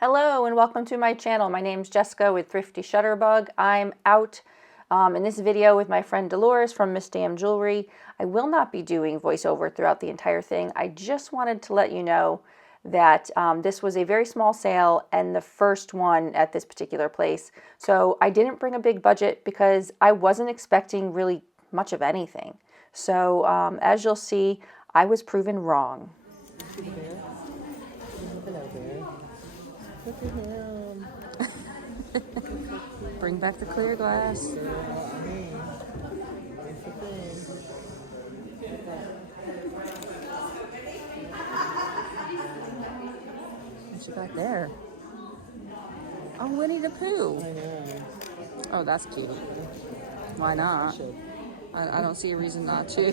Hello and welcome to my channel. My name's Jessica with Thrifty Shutterbug. I'm out in this video with my friend Dolores from Miss Damn Jewelry. I will not be doing voiceover throughout the entire thing. I just wanted to let you know that this was a very small sale and the first one at this particular place. So I didn't bring a big budget because I wasn't expecting really much of anything. So as you'll see, I was proven wrong. Look at him. Bring back the clear glass. It's the thing. What's back there? Oh, Winnie the Pooh. I know. Oh, that's cute. Why not? I don't see a reason not to.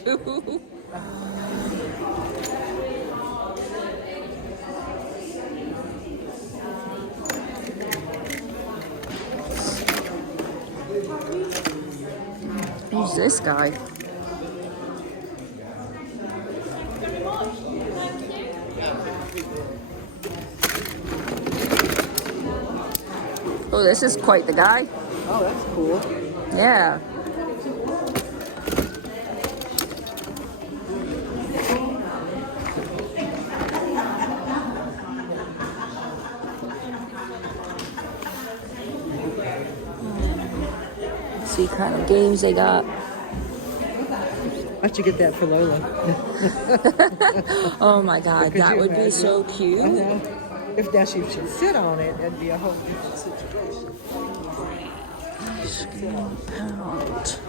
Who's this guy? Oh, this is quite the guy. Oh, that's cool. Yeah. See kind of games they got. I should get that for Lola. Oh my God, that would be so cute. I know. If now she should sit on it, that'd be a whole different situation. Pound.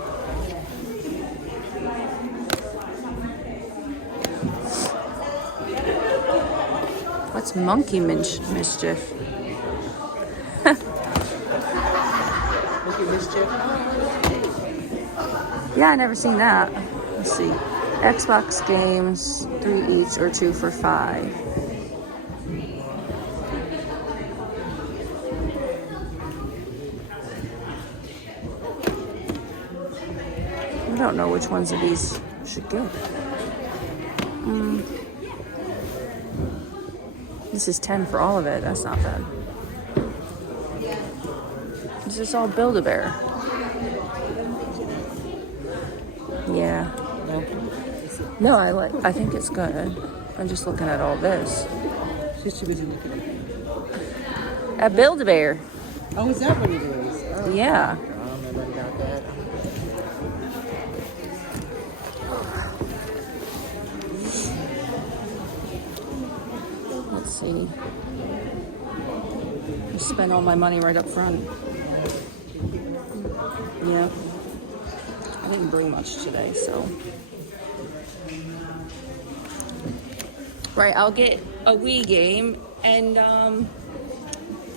What's monkey mischief? Monkey mischief. Yeah, I never seen that. Let's see. Xbox games, 3 each or 2 for $5. I don't know which ones of these I should get. This is 10 for all of it. That's not bad. This is all Build-A-Bear. Yeah. No, I think it's good. I'm just looking at all this. She was looking at At Build-A-Bear. Oh, is that what it is? Oh. Yeah. Oh, nobody got that. Let's see. I spent all my money right up front. Yeah. I didn't bring much today, so. Right, I'll get a Wii game, and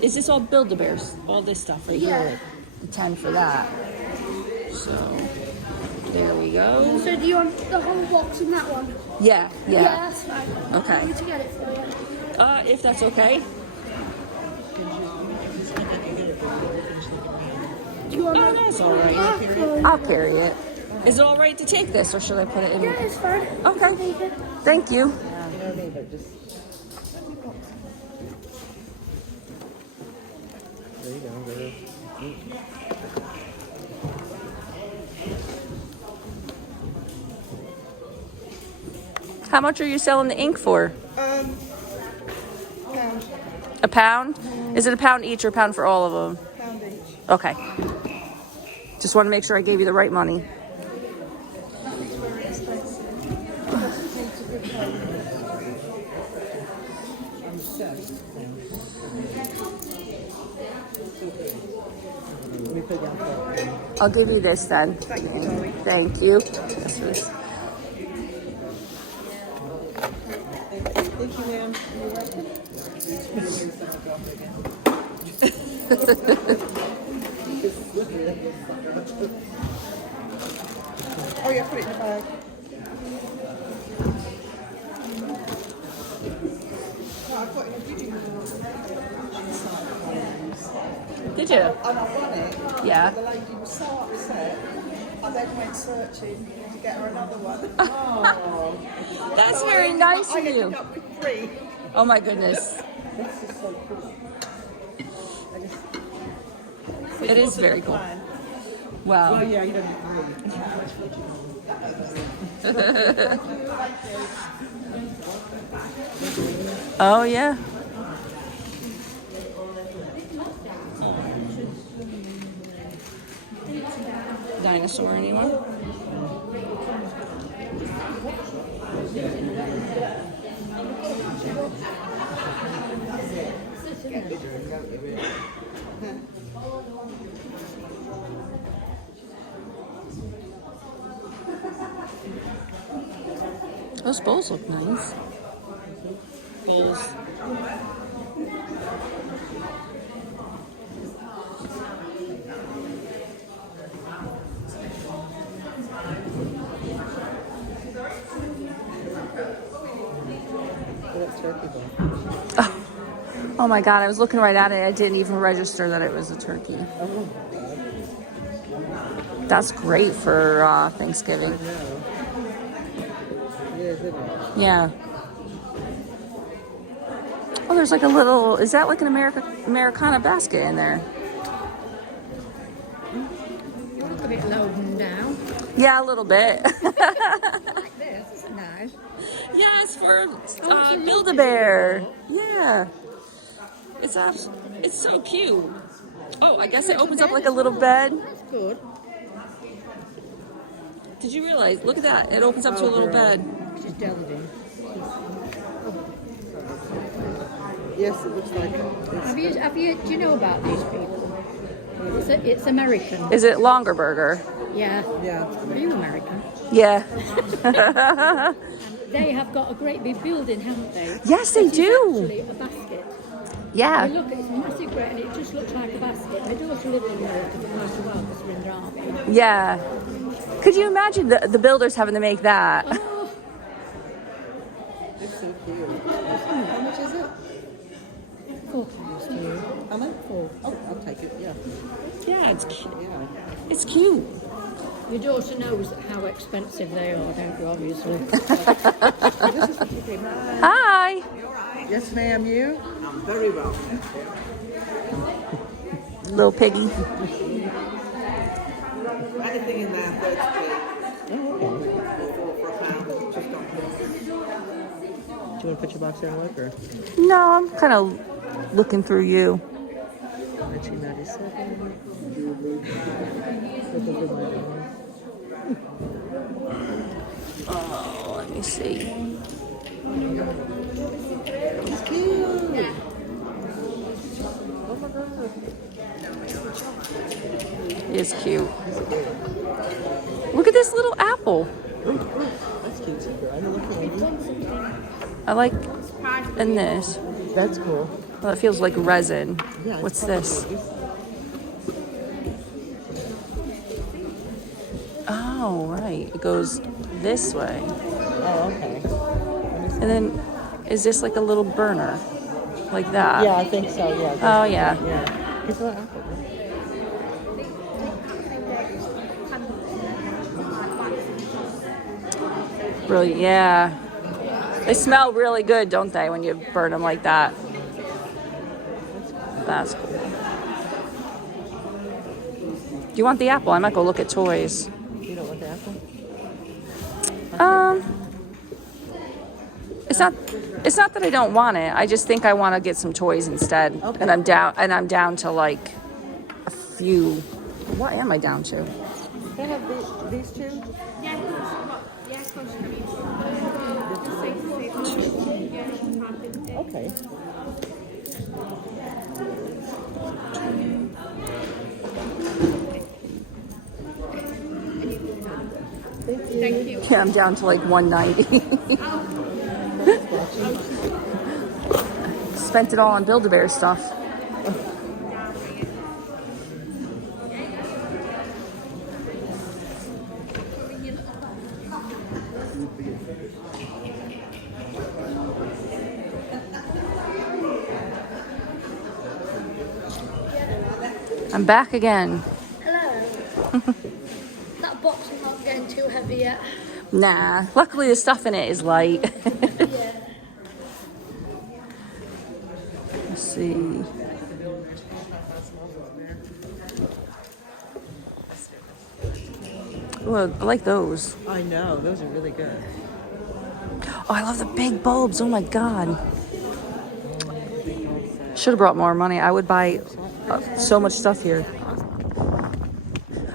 is this all Build-A-Bears? All this stuff right here? 10 for that. So, there we go. So do you want the whole box in that one? Yeah. Yeah, that's fine. Okay. I need to get it for you. If that's okay. Do you want Oh, that's all right. Okay. I'll carry it. Is it all right to take this, or should I put it in? Yeah, it's fine. Okay. Take it. Thank you. You know what I mean? But just... There you go, girl. How much are you selling the ink for? Pound. A pound? Is it a pound each or a pound for all of them? Pound each. Okay. Just want to make sure I gave you the right money. Let me put down for I'll give you this then. Thank you, Dolly. Thank you. This was... Thank you, ma'am. Oh, yeah, put it in the bag. No, I put it in a beauty room. Did you? And I won it. Yeah. The lady was so upset. I then went searching to get her another one. Oh. That's very nice of I ended you. up with 3. Oh my goodness. This is so cool. I just, It is very cool. Well, Wow. yeah, you don't have to read. Oh, yeah. Dinosaur, anyone? Those bowls look nice. Bowls. Oh my God, I was looking right at it. I didn't even register that it was a turkey. That's great for Thanksgiving. Yeah. Oh, there's like a little, is that like an Americana basket in there? A bit loading down. Yeah, a little bit. Like this, it's nice. Yeah, it's for Build-A-Bear. Yeah. It's so cute. Oh, I guess it opens up like a little bed. That's good. Did you realize? Look at that. It opens up to a little bed. She's delved in. Yes, it looks like Do you know about these people? It's American. Is it Longer Burger? Yeah. yeah. Are you American? Yeah. They have got a great big building, haven't they? Yes, they It is do. actually a basket. Yeah. You look, it's massive great, and it just looks like a basket. My daughter lived in there for quite a while because we're in Derby. Yeah. Could you imagine the builders having to make that? Oh, It's so cute. How much is it? £4 How much? Oh, I'll take it. Yeah. Yeah, it's cute. Yeah. It's cute. Your daughter knows how expensive they are, don't you, obviously? This is such a good Hi. Yes, ma'am. You? I'm very well. Little piggy. Anything in there, 30p. Oh, okay. For a pound, just don't Do you want to put your box there and look, or? No, I'm kind of looking through you. 1997. Oh, let me see. It's cute. It's cute. Look at this little apple. That's cute. I know what you mean. I like, and this. That's cool. Well, it feels like resin. Yeah, it's What's probably this? babies. Oh, right. It goes this way. Oh, okay. And then, is this like a little burner? Like that? Yeah, I think so. Yeah. Oh, yeah. Yeah. It's an apple. Brilliant. Yeah. They smell really good, don't they, when you burn them like that? That's cool. Do you want the apple? I might go look at toys. You don't want the apple? It's not that I don't want it. I just think I want to get some toys instead. Okay. And I'm down to like a few. What am I down to? Can I have these two? Okay. Thank you. Yeah, I'm down to like 190. Spent it all on Build-A-Bear stuff. I'm back again. Hello. That box is not getting too heavy yet. Nah, luckily the stuff in it is light. Yeah. Let's see. Oh, I like those. I know, those are really good. Oh, I love the big bulbs. Oh my God. Should have brought more money. I would buy so much stuff here.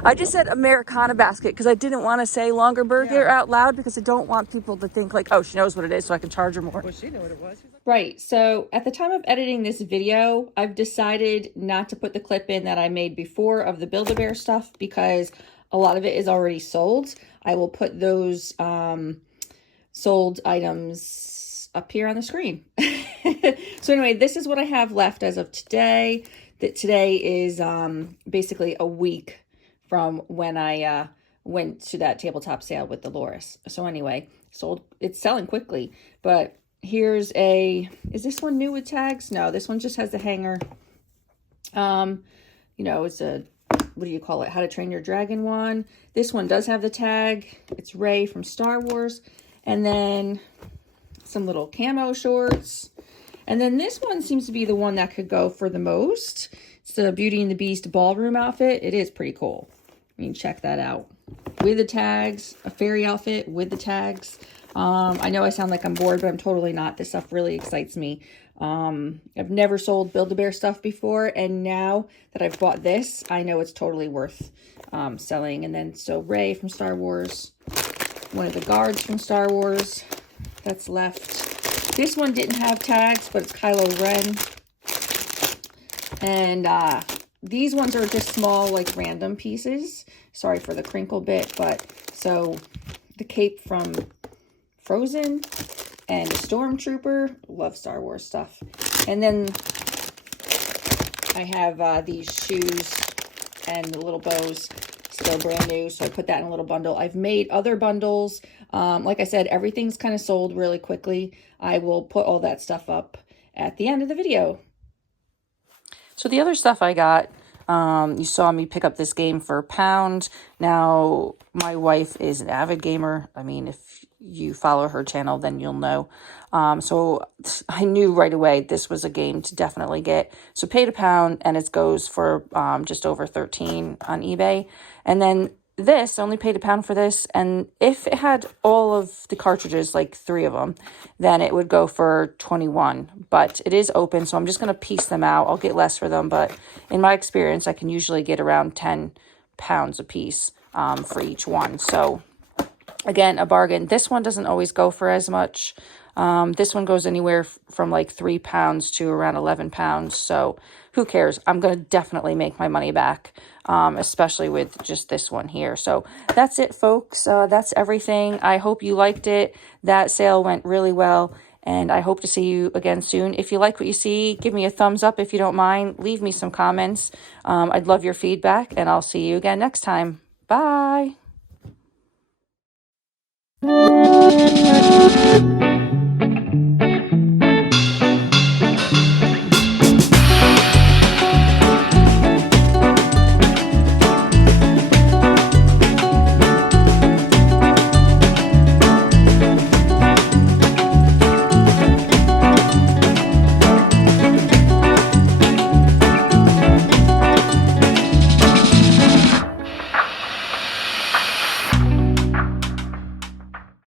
I just said Americana basket because I didn't want to say longer burger out loud because I don't want people to think like, oh, she knows what it is, so I can charge her more. Well, she knew what it was. Right. So at the time of editing this video, I've decided not to put the clip in that I made before of the Build-A-Bear stuff because a lot of it is already sold. I will put those sold items up here on the screen. So anyway, this is what I have left as of today. That today is basically a week from when I went to that tabletop sale with Dolores. So anyway, sold. It's selling quickly, but here's is this one new with tags? No, this one just has the hanger. You know, it's a, what do you call it? How to Train Your Dragon one. This one does have the tag. It's Rey from Star Wars. And then some little camo shorts. And then this one seems to be the one that could go for the most. It's the Beauty and the Beast ballroom outfit. It is pretty cool. I mean, check that out. With the tags, a fairy outfit with the tags. I know I sound like I'm bored, but I'm totally not. This stuff really excites me. I've never sold Build-A-Bear stuff before, and now that I've bought this, I know it's totally worth selling. And then, so Rey from Star Wars, one of the guards from Star Wars that's left. This one didn't have tags, but it's Kylo Ren. And these ones are just small, like random pieces. Sorry for the crinkle bit, but so the cape from Frozen and the Stormtrooper. Love Star Wars stuff. And then I have these shoes and the little bows, still brand new, so I put that in a little bundle. I've made other bundles. Like I said, everything's kind of sold really quickly. I will put all that stuff up at the end of the video. So the other stuff I got, you saw me pick up this game for £1. Now, my wife is an avid gamer. I mean, if you follow her channel, then you'll know. So I knew right away this was a game to definitely get. So paid £1 and it goes for just over 13 on eBay. And then this, only paid £1 for this. And if it had all of the cartridges, like 3 of them, then it would go for 21. But it is open, so I'm just going to piece them out. I'll get less for them, but in my experience, I can usually get around £10 a piece for each one. So again, a bargain. This one doesn't always go for as much. This one goes anywhere from like £3 to around £11. So who cares? I'm going to definitely make my money back, especially with just this one here. So that's it, folks. That's everything. I hope you liked it. That sale went really well, and I hope to see you again soon. If you like what you see, give me a thumbs up if you don't mind. Leave me some comments. I'd love your feedback, and I'll see you again next time. Bye.